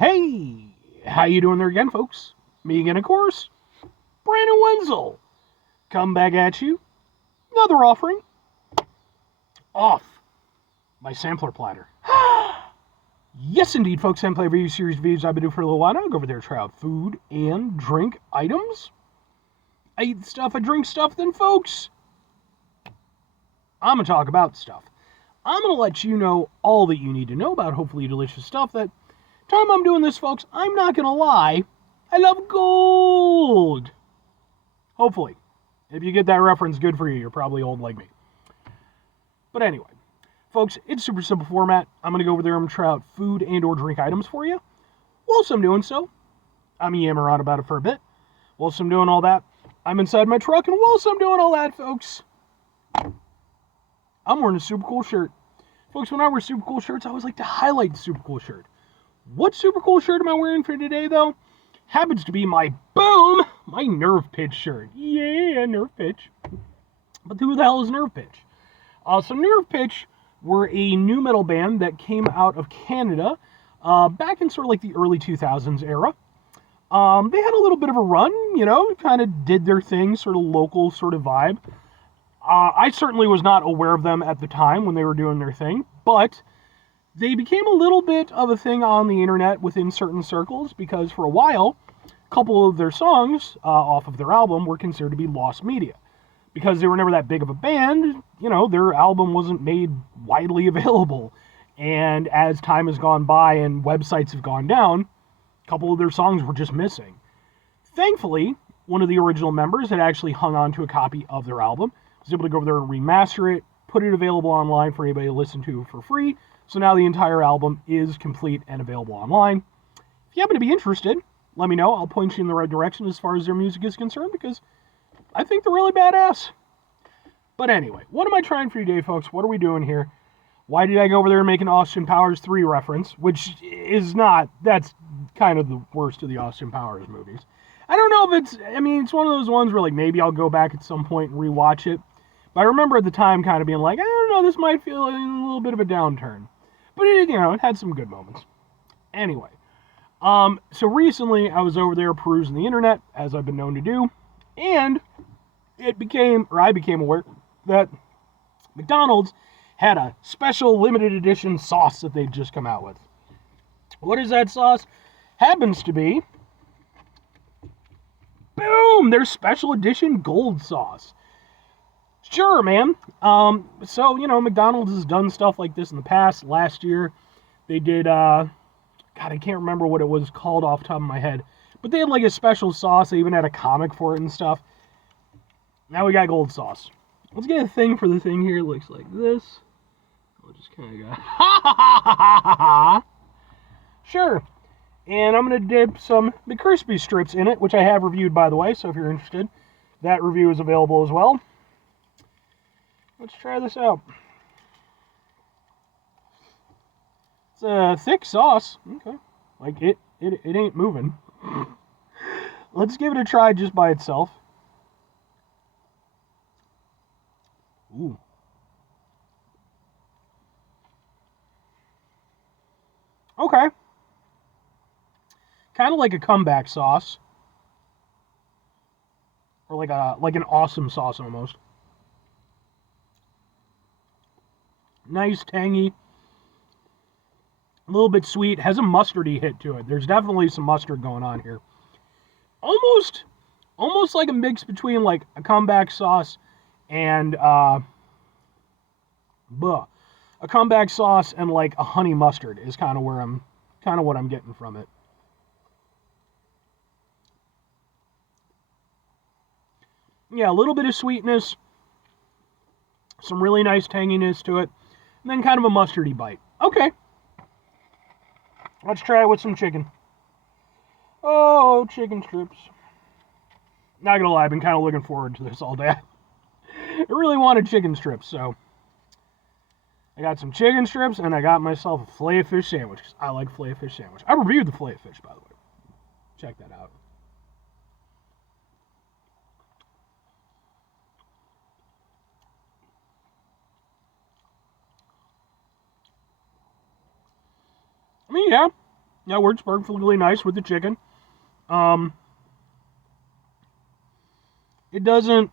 Hey, how you doing there again, folks? Me again, of course, Brandon Wenzel. Come back at you. Another offering. Off my sampler platter. Yes, indeed, folks. Sampler review series videos I've been doing for a little while now. Go over there, try out food and drink items. I eat stuff, I drink stuff, then, folks, I'm going to talk about stuff. I'm going to let you know all that you need to know about hopefully delicious stuff. That time I'm doing this, folks, I'm not going to lie, I love gold. Hopefully. If you get that reference, good for you. You're probably old like me. But anyway, folks, it's super simple format. I'm going to go over there and try out food and or drink items for you. Whilst I'm doing so, I'm yammering on about it for a bit. Whilst I'm doing all that, I'm inside my truck, and whilst I'm doing all that, folks, I'm wearing a super cool shirt. Folks, when I wear super cool shirts, I always like to highlight the super cool shirt. What super cool shirt am I wearing for today, though? Happens to be my Nerve Pitch shirt. Yeah, Nerve Pitch. But who the hell is Nerve Pitch? So Nerve Pitch were a new metal band that came out of Canada back in sort of like the early 2000s era. They had a little bit of a run, kind of did their thing, sort of local sort of vibe. I certainly was not aware of them at the time when they were doing their thing, but they became a little bit of a thing on the internet within certain circles because for a while, a couple of their songs off of their album were considered to be lost media. Because they were never that big of a band, their album wasn't made widely available. And as time has gone by and websites have gone down, a couple of their songs were just missing. Thankfully, one of the original members had actually hung on to a copy of their album, was able to go over there and remaster it, put it available online for anybody to listen to for free. So now the entire album is complete and available online. If you happen to be interested, let me know. I'll point you in the right direction as far as their music is concerned because I think they're really badass. But anyway, what am I trying for you today, folks? What are we doing here? Why did I go over there and make an Austin Powers 3 reference? Which is not, that's kind of the worst of the Austin Powers movies. I don't know if it's one of those ones where like maybe I'll go back at some point and rewatch it. But I remember at the time kind of being like, I don't know, this might feel a little bit of a downturn. But it had some good moments. Anyway, so recently I was over there perusing the internet, as I've been known to do, and I became aware that McDonald's had a special limited edition sauce that they'd just come out with. What is that sauce? Happens to be, boom, their special edition gold sauce. Sure, man. So, McDonald's has done stuff like this in the past. Last year, they did, God, I can't remember what it was called off the top of my head. But they had like a special sauce. They even had a comic for it and stuff. Now we got gold sauce. Let's get a thing for the thing here. It looks like this. I'll just kind of go, sure. And I'm going to dip some McCrispy strips in it, which I have reviewed, by the way. So if you're interested, that review is available as well. Let's try this out. It's a thick sauce. Okay. Like, it ain't moving. Let's give it a try just by itself. Ooh. Okay. Kind of like a comeback sauce. Or like an awesome sauce almost. Nice, tangy, a little bit sweet, has a mustardy hit to it. There's definitely some mustard going on here. Almost like a mix between like a comeback sauce and a comeback sauce and like a honey mustard is kind of what I'm getting from it. Yeah, a little bit of sweetness, some really nice tanginess to it. And then kind of a mustardy bite. Okay. Let's try it with some chicken. Oh, chicken strips. Not gonna lie, I've been kind of looking forward to this all day. I really wanted chicken strips, so I got some chicken strips and I got myself a filet of fish sandwich because I like filet of fish sandwich. I reviewed the filet of fish, by the way. Check that out. I mean, yeah, That works perfectly nice with the chicken. It doesn't,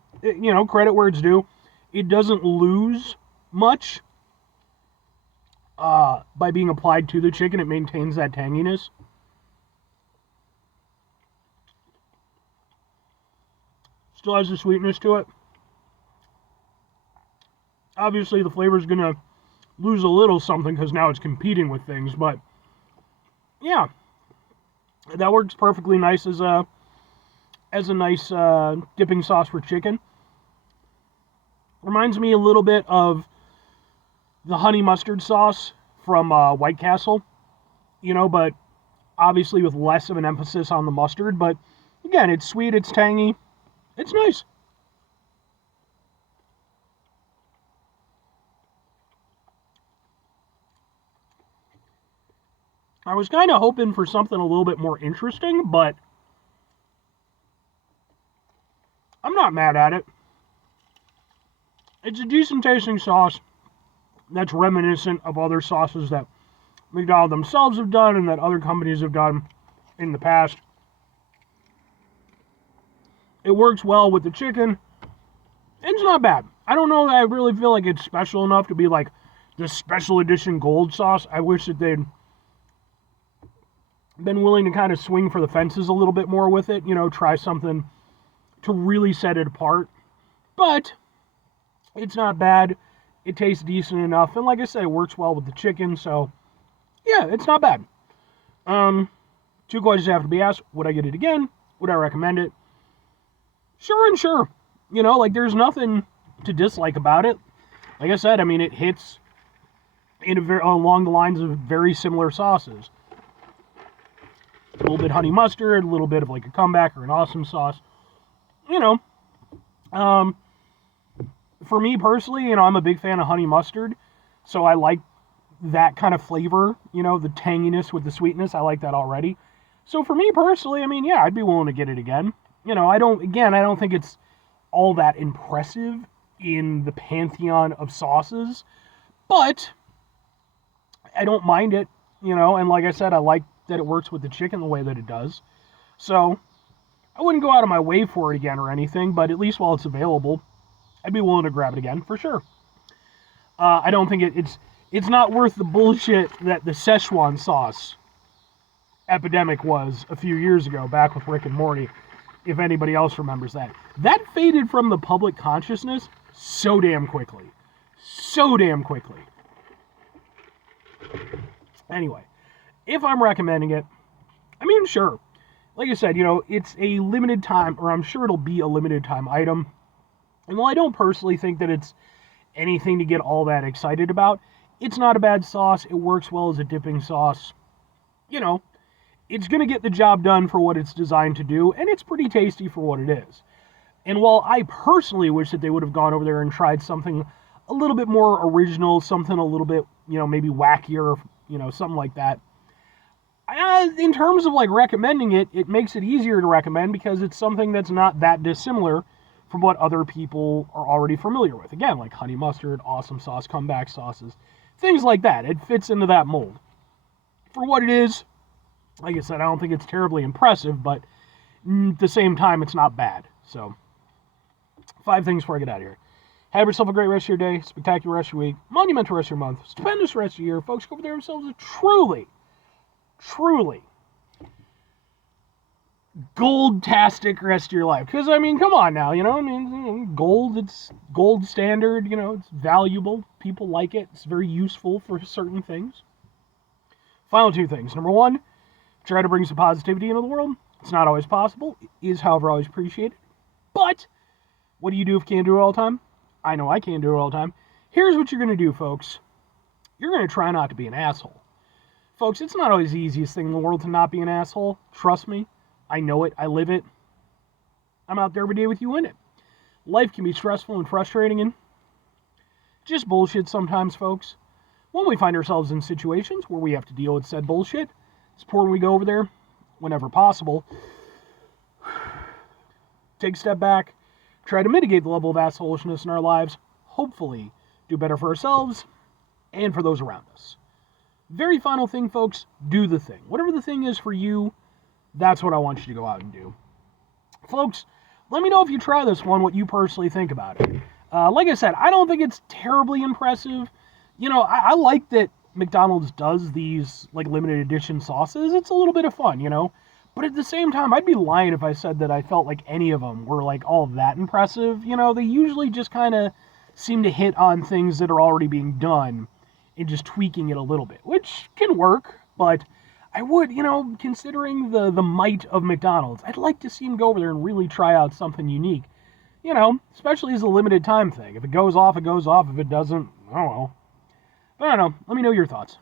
credit where it's due. It doesn't lose much by being applied to the chicken. It maintains that tanginess. Still has the sweetness to it. Obviously, the flavor is going to lose a little something because now it's competing with things, but yeah, that works perfectly nice as a nice dipping sauce for chicken. Reminds me a little bit of the honey mustard sauce from White Castle, but obviously with less of an emphasis on the mustard. But again, it's sweet, it's tangy, it's nice. I was kind of hoping for something a little bit more interesting, but I'm not mad at it. It's a decent tasting sauce that's reminiscent of other sauces that McDonald's themselves have done and that other companies have done in the past. It works well with the chicken. It's not bad. I don't know that I really feel like it's special enough to be like the special edition gold sauce. I wish that they'd been willing to kind of swing for the fences a little bit more with it, try something to really set it apart. But it's not bad. It tastes decent enough. And like I said, it works well with the chicken. So, yeah, it's not bad. Two questions have to be asked. Would I get it again? Would I recommend it? Sure and sure. There's nothing to dislike about it. Like I said, it hits along the lines of very similar sauces. A little bit honey mustard, a little bit of like a comeback or an awesome sauce. For me personally, I'm a big fan of honey mustard, so I like that kind of flavor, the tanginess with the sweetness. I like that already. So for me personally, yeah, I'd be willing to get it again. I don't think it's all that impressive in the pantheon of sauces, but I don't mind it, and like I said, I like that it works with the chicken the way that it does. So I wouldn't go out of my way for it again or anything, but at least while it's available, I'd be willing to grab it again for sure. I don't think it's not worth the bullshit that the Szechuan sauce epidemic was a few years ago, back with Rick and Morty, if anybody else remembers that. That faded from the public consciousness so damn quickly. So damn quickly. Anyway, if I'm recommending it, sure. Like I said, it's a limited time, or I'm sure it'll be a limited time item. And while I don't personally think that it's anything to get all that excited about, it's not a bad sauce. It works well as a dipping sauce. It's going to get the job done for what it's designed to do, and it's pretty tasty for what it is. And while I personally wish that they would have gone over there and tried something a little bit more original, something a little bit, maybe wackier, something like that, in terms of like recommending it, it makes it easier to recommend because it's something that's not that dissimilar from what other people are already familiar with. Again, like honey mustard, awesome sauce, comeback sauces, things like that. It fits into that mold. For what it is, like I said, I don't think it's terribly impressive, but at the same time, it's not bad. So, 5 things before I get out of here. Have yourself a great rest of your day, spectacular rest of your week, monumental rest of your month, stupendous rest of your year. Folks, go over there themselves a truly gold-tastic rest of your life. Because, come on now, gold, it's gold standard, it's valuable. People like it. It's very useful for certain things. Final 2 things. Number 1, try to bring some positivity into the world. It's not always possible. It is, however, always appreciated. But what do you do if you can't do it all the time? I know I can't do it all the time. Here's what you're going to do, folks. You're going to try not to be an asshole. Folks, it's not always the easiest thing in the world to not be an asshole. Trust me. I know it. I live it. I'm out there every day with you in it. Life can be stressful and frustrating and just bullshit sometimes, folks. When we find ourselves in situations where we have to deal with said bullshit, it's important we go over there whenever possible. Take a step back. Try to mitigate the level of assholishness in our lives. Hopefully, do better for ourselves and for those around us. Very final thing, folks, do the thing. Whatever the thing is for you, that's what I want you to go out and do. Folks, let me know if you try this one, what you personally think about it. Like I said, I don't think it's terribly impressive. You know, I like that McDonald's does these, like, limited edition sauces. It's a little bit of fun, you know? But at the same time, I'd be lying if I said that I felt like any of them were, like, all that impressive. You know, they usually just kind of seem to hit on things that are already being done and just tweaking it a little bit, which can work, but I would, you know, considering the might of McDonald's, I'd like to see them go over there and really try out something unique. You know, especially as a limited time thing. If it goes off, it goes off. If it doesn't, I don't know. But I don't know. Let me know your thoughts.